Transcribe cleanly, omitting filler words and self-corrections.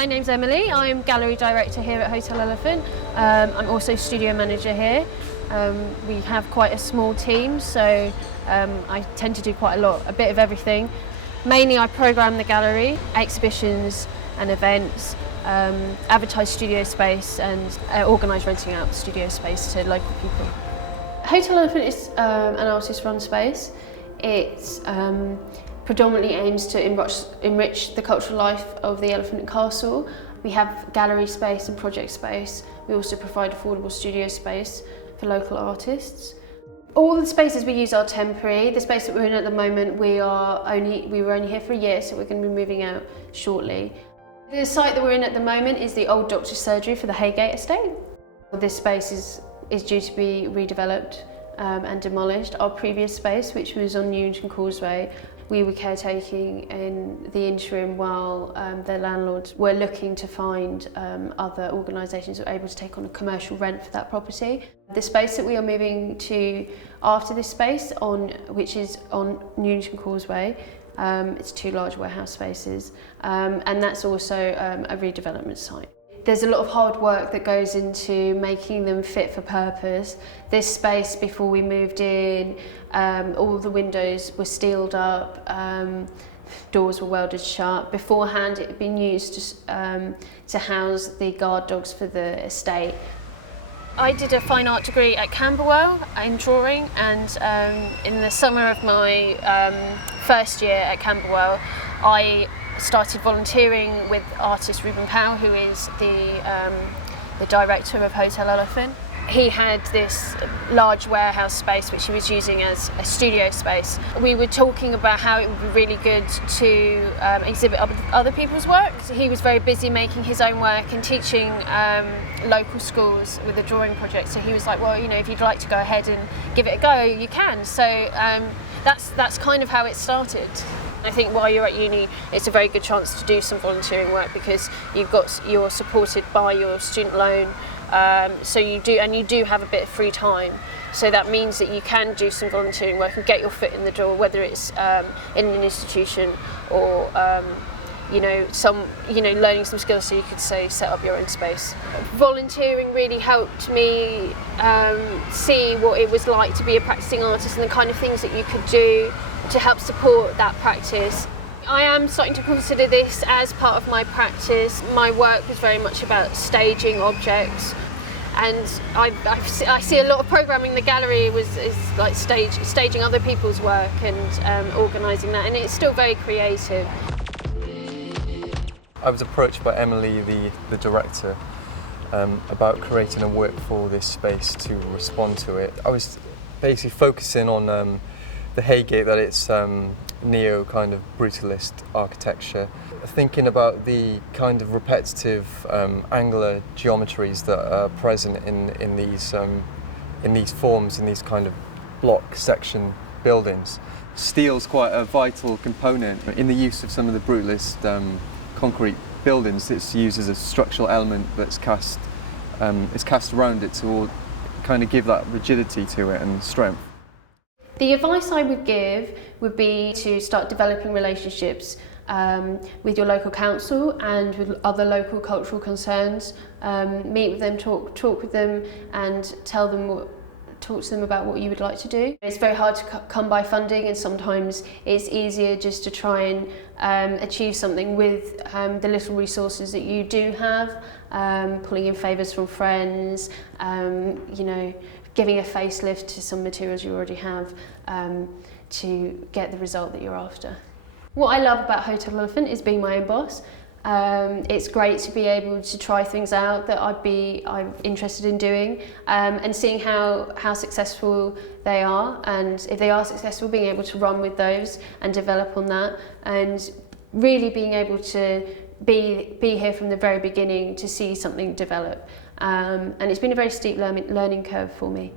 My name's Emily. I'm Gallery Director here at Hotel Elephant. I'm also Studio Manager here. We have quite a small team, so I tend to do quite a bit of everything. Mainly I programme the gallery, exhibitions and events, advertise studio space and organise renting out studio space to local people. Hotel Elephant is an artist-run space. It predominantly aims to enrich the cultural life of the Elephant and Castle. We have gallery space and project space. We also provide affordable studio space for local artists. All the spaces we use are temporary. The space that we're in at the moment, we were only here for a year, so we're going to be moving out shortly. The site that we're in at the moment is the old doctor's surgery for the Heygate Estate. This space is due to be redeveloped and demolished. Our previous space, which was on Newington Causeway, we were caretaking in the interim while the landlords were looking to find other organisations that were able to take on a commercial rent for that property. The space that we are moving to after this space, which is on Newington Causeway, it's 2 large warehouse spaces, and that's also a redevelopment site. There's a lot of hard work that goes into making them fit for purpose. This space, before we moved in, all the windows were sealed up, doors were welded shut. Beforehand, it had been used to house the guard dogs for the estate. I did a fine art degree at Camberwell in drawing, and in the summer of my first year at Camberwell, I started volunteering with artist Ruben Powell, who is the director of Hotel Elephant. He had this large warehouse space which he was using as a studio space. We were talking about how it would be really good to exhibit other people's work. So he was very busy making his own work and teaching local schools with a drawing project. So he was like, well, you know, if you'd like to go ahead and give it a go, you can. So that's kind of how it started. I think while you're at uni, it's a very good chance to do some volunteering work because you're supported by your student loan, so you do have a bit of free time. So that means that you can do some volunteering work and get your foot in the door, whether it's in an institution or learning some skills, so you could say set up your own space. Volunteering really helped me see what it was like to be a practicing artist and the kind of things that you could do to help support that practice. I am starting to consider this as part of my practice. My work was very much about staging objects, and I see a lot of programming the gallery is like staging other people's work and organising that, and it's still very creative. I was approached by Emily, the director, about creating a work for this space to respond to it. I was basically focusing on the Heygate, that it's neo kind of brutalist architecture, thinking about the kind of repetitive angular geometries that are present in these forms, in these kind of block section buildings. Steel's quite a vital component in the use of some of the brutalist concrete buildings. It's used as a structural element that's cast around it to kind of give that rigidity to it and strength. The advice I would give would be to start developing relationships with your local council and with other local cultural concerns. Meet with them, talk with them, and talk to them about what you would like to do. It's very hard to come by funding, and sometimes it's easier just to try and achieve something with the little resources that you do have, pulling in favours from friends, giving a facelift to some materials you already have to get the result that you're after. What I love about Hotel Elephant is being my own boss. It's great to be able to try things out that I'm interested in doing, and seeing how successful they are, and if they are successful, being able to run with those and develop on that, and really being able to be here from the very beginning to see something develop. And it's been a very steep learning curve for me.